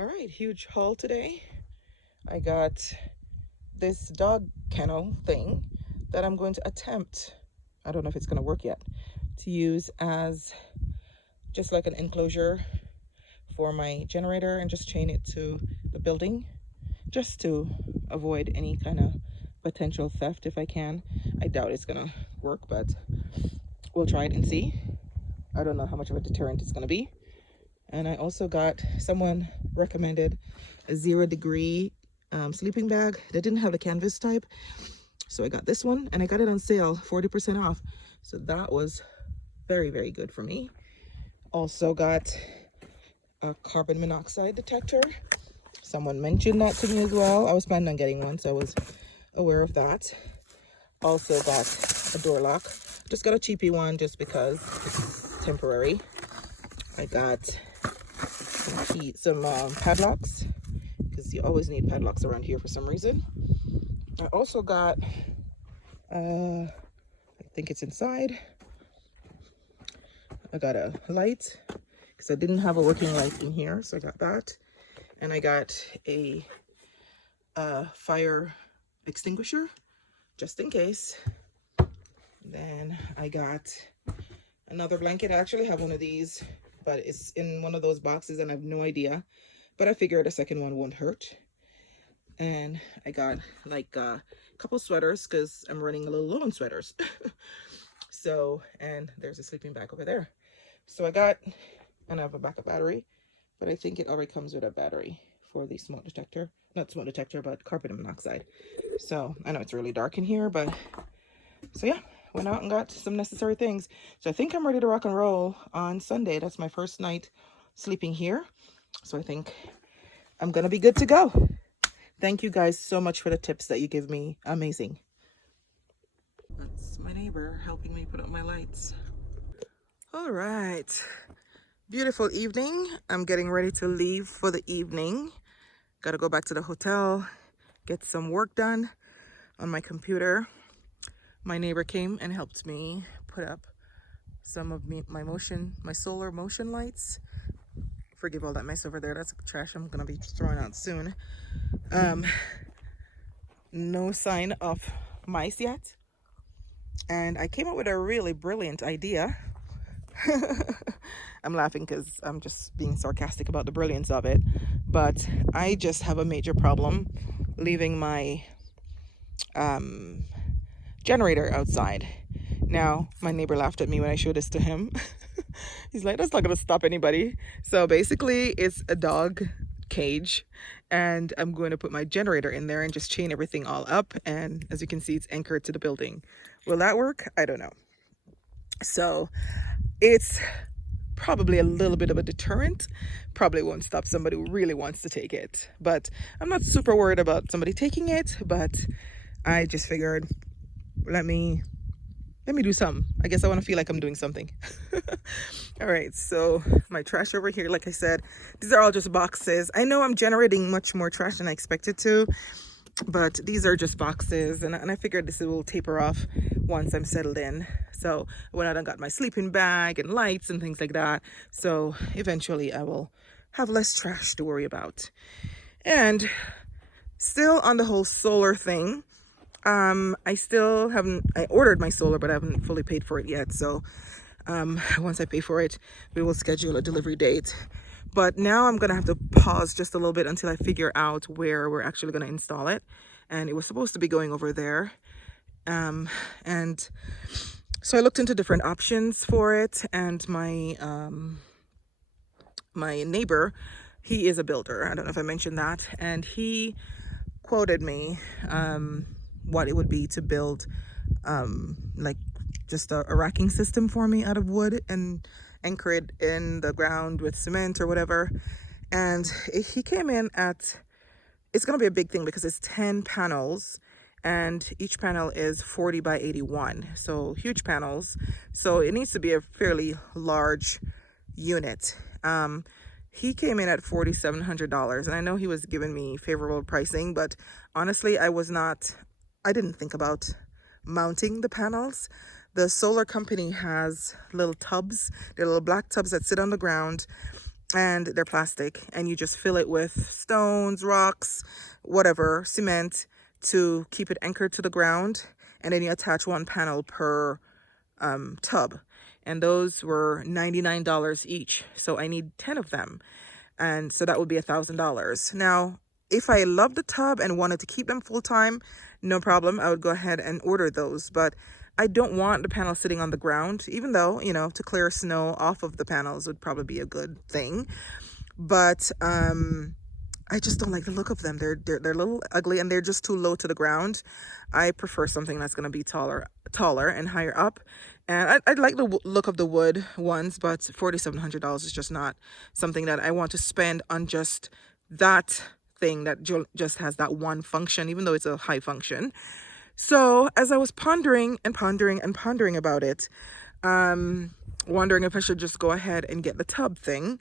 All right, huge haul today. I got this dog kennel thing that I'm going to attempt, I don't know if it's going to work yet, to use as just like an enclosure for my generator and just chain it to the building just to avoid any kind of potential theft if I can. I doubt it's going to work, but we'll try it and see. I don't know how much of a deterrent it's going to be. And I also got, someone recommended a 0-degree sleeping bag that didn't have the canvas type. So I got this one and I got it on sale, 40% off. So that was very, very good for me. Also got a carbon monoxide detector. Someone mentioned that to me as well. I was planning on getting one, so I was aware of that. Also got a door lock. Just got a cheapy one just because it's temporary. I got some padlocks, because you always need padlocks around here for some reason. I also got, I think it's inside, I got a light, because I didn't have a working light in here, so I got that. And I got a fire extinguisher, just in case. Then I got another blanket. I actually have one of these, but it's in one of those boxes and I have no idea. But I figured a second one won't hurt. And I got like a couple sweaters because I'm running a little low on sweaters. So, and there's a sleeping bag over there. So I got, and I have a backup battery, but I think it already comes with a battery for the smoke detector. Not smoke detector, but carbon monoxide. So I know it's really dark in here, but so yeah, went out and got some necessary things. So I think I'm ready to rock and roll on Sunday. That's my first night sleeping here. So I think I'm gonna be good to go. Thank you guys so much for the tips that you give me. Amazing. That's my neighbor helping me put up my lights. All right. Beautiful evening. I'm getting ready to leave for the evening. Got to go back to the hotel, get some work done on my computer. My neighbor came and helped me put up some of my solar motion lights. Forgive all that mess over there. That's trash I'm gonna be throwing out soon. No sign of mice yet. And I came up with a really brilliant idea. I'm laughing because I'm just being sarcastic about the brilliance of it. But I just have a major problem leaving my generator outside. Now, my neighbor laughed at me when I showed this to him. He's like, that's not going to stop anybody. So basically, it's a dog cage, and I'm going to put my generator in there and just chain everything all up. And as you can see, it's anchored to the building. Will that work? I don't know. So it's probably a little bit of a deterrent. Probably won't stop somebody who really wants to take it. But I'm not super worried about somebody taking it, but I just figured, let me do something. I guess I want to feel like I'm doing something. All right, so my trash over here, like I said, these are all just boxes. I know I'm generating much more trash than I expected to, but these are just boxes, and I figured this will taper off once I'm settled in. So I went out and got my sleeping bag and lights and things like that. So eventually I will have less trash to worry about. And still on the whole solar thing, I still haven't, I ordered my solar, but I haven't fully paid for it yet. So once I pay for it, we will schedule a delivery date. But now I'm gonna have to pause just a little bit until I figure out where we're actually gonna install it. And it was supposed to be going over there. And so I looked into different options for it, and my my neighbor, he is a builder. I don't know if I mentioned that, and he quoted me what it would be to build like just a racking system for me out of wood and anchor it in the ground with cement or whatever. And he came in at, it's going to be a big thing because it's 10 panels and each panel is 40 by 81, so huge panels. So it needs to be a fairly large unit. He came in at $4,700, and I know he was giving me favorable pricing, but honestly, I didn't think about mounting the panels. The solar company has little tubs. They're little black tubs that sit on the ground, and they're plastic, and you just fill it with stones, rocks, whatever, cement to keep it anchored to the ground, and then you attach one panel per tub, and those were $99 each, so I need 10 of them, and so that would be $1,000. Now if I love the tub and wanted to keep them full time, no problem, I would go ahead and order those. But I don't want the panels sitting on the ground, even though, you know, to clear snow off of the panels would probably be a good thing. But I just don't like the look of them. They're a little ugly, and they're just too low to the ground. I prefer something that's going to be taller and higher up. And I like the look of the wood ones, but $4,700 is just not something that I want to spend on just that thing that just has that one function, even though it's a high function. So as I was pondering and pondering and pondering about it, wondering if I should just go ahead and get the tub thing,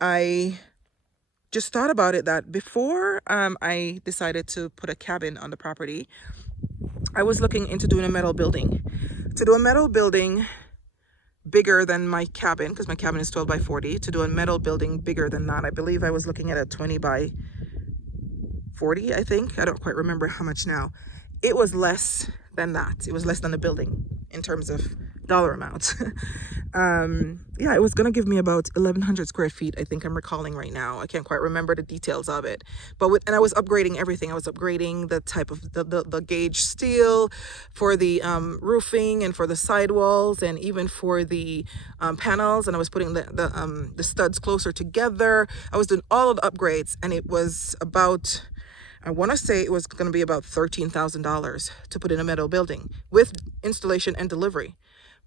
I just thought about it that before I decided to put a cabin on the property, I was looking into doing a metal building. To do a metal building bigger than my cabin, because my cabin is 12 by 40, to do a metal building bigger than that, I believe I was looking at a 20 by 40, I think. I don't quite remember how much now. It was less than that. It was less than the building in terms of dollar amount. Yeah, it was gonna give me about 1,100 square feet, I think I'm recalling right now. I can't quite remember the details of it, but and I was upgrading everything. I was upgrading the type of the gauge steel for the roofing and for the sidewalls, and even for the panels, and I was putting the studs closer together. I was doing all of the upgrades, and it was about, I want to say it was going to be about $13,000 to put in a metal building with installation and delivery.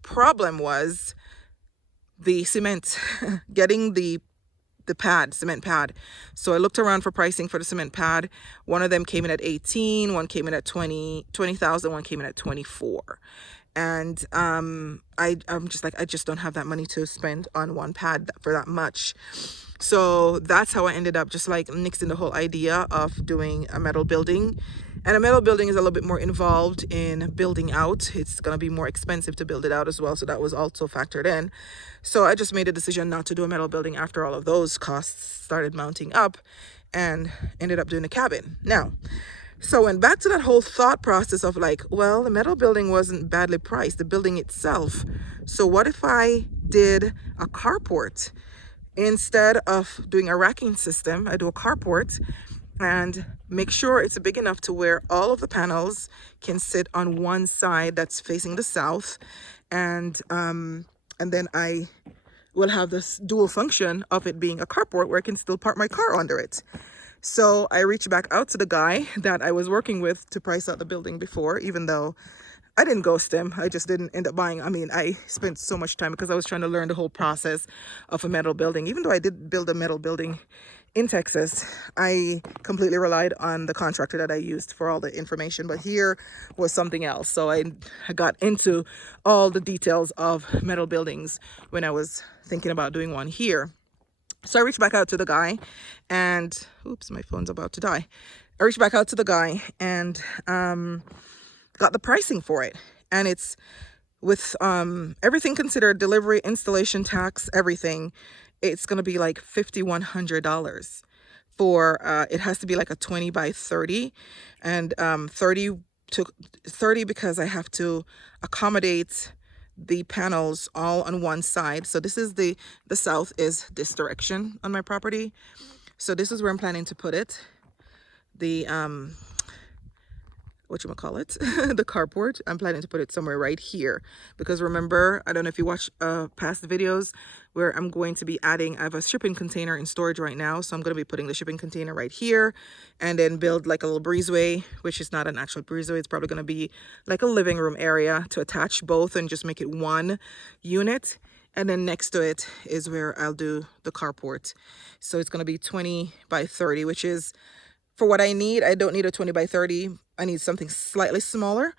Problem was the cement, getting the cement pad. So I looked around for pricing for the cement pad. One of them came in at 18, one came in at 20,000, one came in at 24. And I'm just like, I just don't have that money to spend on one pad for that much. So that's how I ended up just like nixing the whole idea of doing a metal building. And a metal building is a little bit more involved in building out. It's going to be more expensive to build it out as well. So that was also factored in. So I just made a decision not to do a metal building after all of those costs started mounting up, and ended up doing a cabin. Now, so went back to that whole thought process of like, well, the metal building wasn't badly priced, the building itself. So what if I did a carport? Instead of doing a racking system, I do a carport and make sure it's big enough to where all of the panels can sit on one side that's facing the south. And then I will have this dual function of it being a carport where I can still park my car under it. So I reached back out to the guy that I was working with to price out the building before, even though I didn't ghost him. I just didn't end up buying. I mean, I spent so much time because I was trying to learn the whole process of a metal building. Even though I did build a metal building in Texas, I completely relied on the contractor that I used for all the information. But here was something else. So I got into all the details of metal buildings when I was thinking about doing one here. So I reached back out to the guy and, oops, my phone's about to die. I reached back out to the guy and got the pricing for it. And it's with everything considered, delivery, installation, tax, everything, it's going to be like $5,100 for, it has to be like a 20 by 30 and 30 because I have to accommodate the panels all on one side. So this is the south is this direction on my property. So this is where I'm planning to put it. The the carport, I'm planning to put it somewhere right here, because remember, I don't know if you watch past videos where I'm going to be adding, I have a shipping container in storage right now, so I'm going to be putting the shipping container right here, and then build like a little breezeway, which is not an actual breezeway, it's probably going to be like a living room area to attach both and just make it one unit. And then next to it is where I'll do the carport. So it's going to be 20 by 30, which is for what I need. I don't need a 20 by 30. I need something slightly smaller,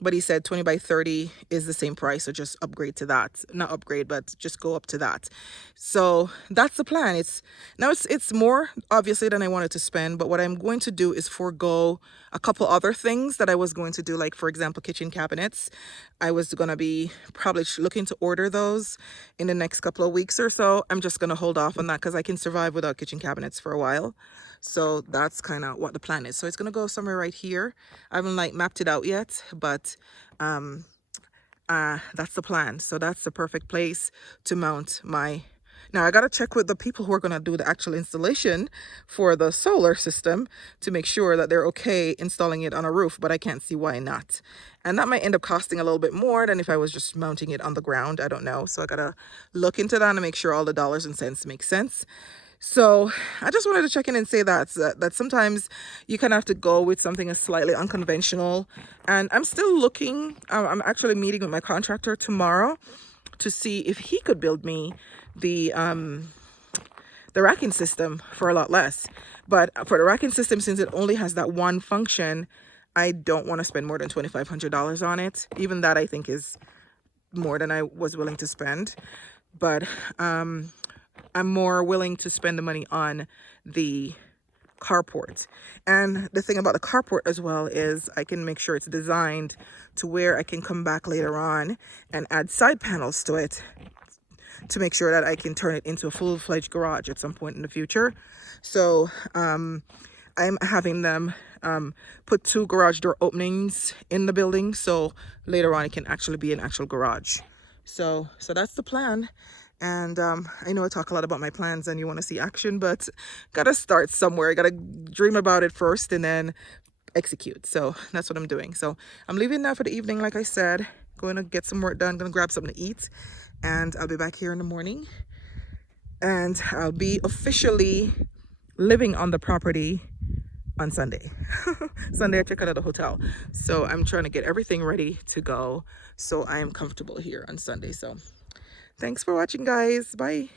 but he said 20 by 30 is the same price, so just upgrade to that. Not upgrade, but just go up to that. So that's the plan. It's more obviously than I wanted to spend, but what I'm going to do is forego a couple other things that I was going to do, like for example kitchen cabinets. I was going to be probably looking to order those in the next couple of weeks or so. I'm just going to hold off on that because I can survive without kitchen cabinets for a while. So that's kind of what the plan is. So it's going to go somewhere right here. I haven't like mapped it out yet, but that's the plan. So that's the perfect place to mount my. Now I got to check with the people who are going to do the actual installation for the solar system to make sure that they're okay installing it on a roof, but I can't see why not. And that might end up costing a little bit more than if I was just mounting it on the ground. I don't know. So I got to look into that and make sure all the dollars and cents make sense. So I just wanted to check in and say that sometimes you kind of have to go with something slightly unconventional. And I'm still looking. I'm actually meeting with my contractor tomorrow to see if he could build me the racking system for a lot less. But for the racking system, since it only has that one function, I don't want to spend more than $2,500 on it. Even that I think is more than I was willing to spend. But I'm more willing to spend the money on the carport. And the thing about the carport as well is I can make sure it's designed to where I can come back later on and add side panels to it to make sure that I can turn it into a full-fledged garage at some point in the future. So I'm having them put 2 garage door openings in the building, so later on it can actually be an actual garage. So that's the plan. And I know I talk a lot about my plans and you want to see action, but gotta start somewhere. I gotta dream about it first and then execute. So that's what I'm doing. So I'm leaving now for the evening, like I said. Going to get some work done, gonna grab something to eat, and I'll be back here in the morning. And I'll be officially living on the property on Sunday. Sunday I check out of the hotel. So I'm trying to get everything ready to go so I'm comfortable here on Sunday. So thanks for watching, guys. Bye.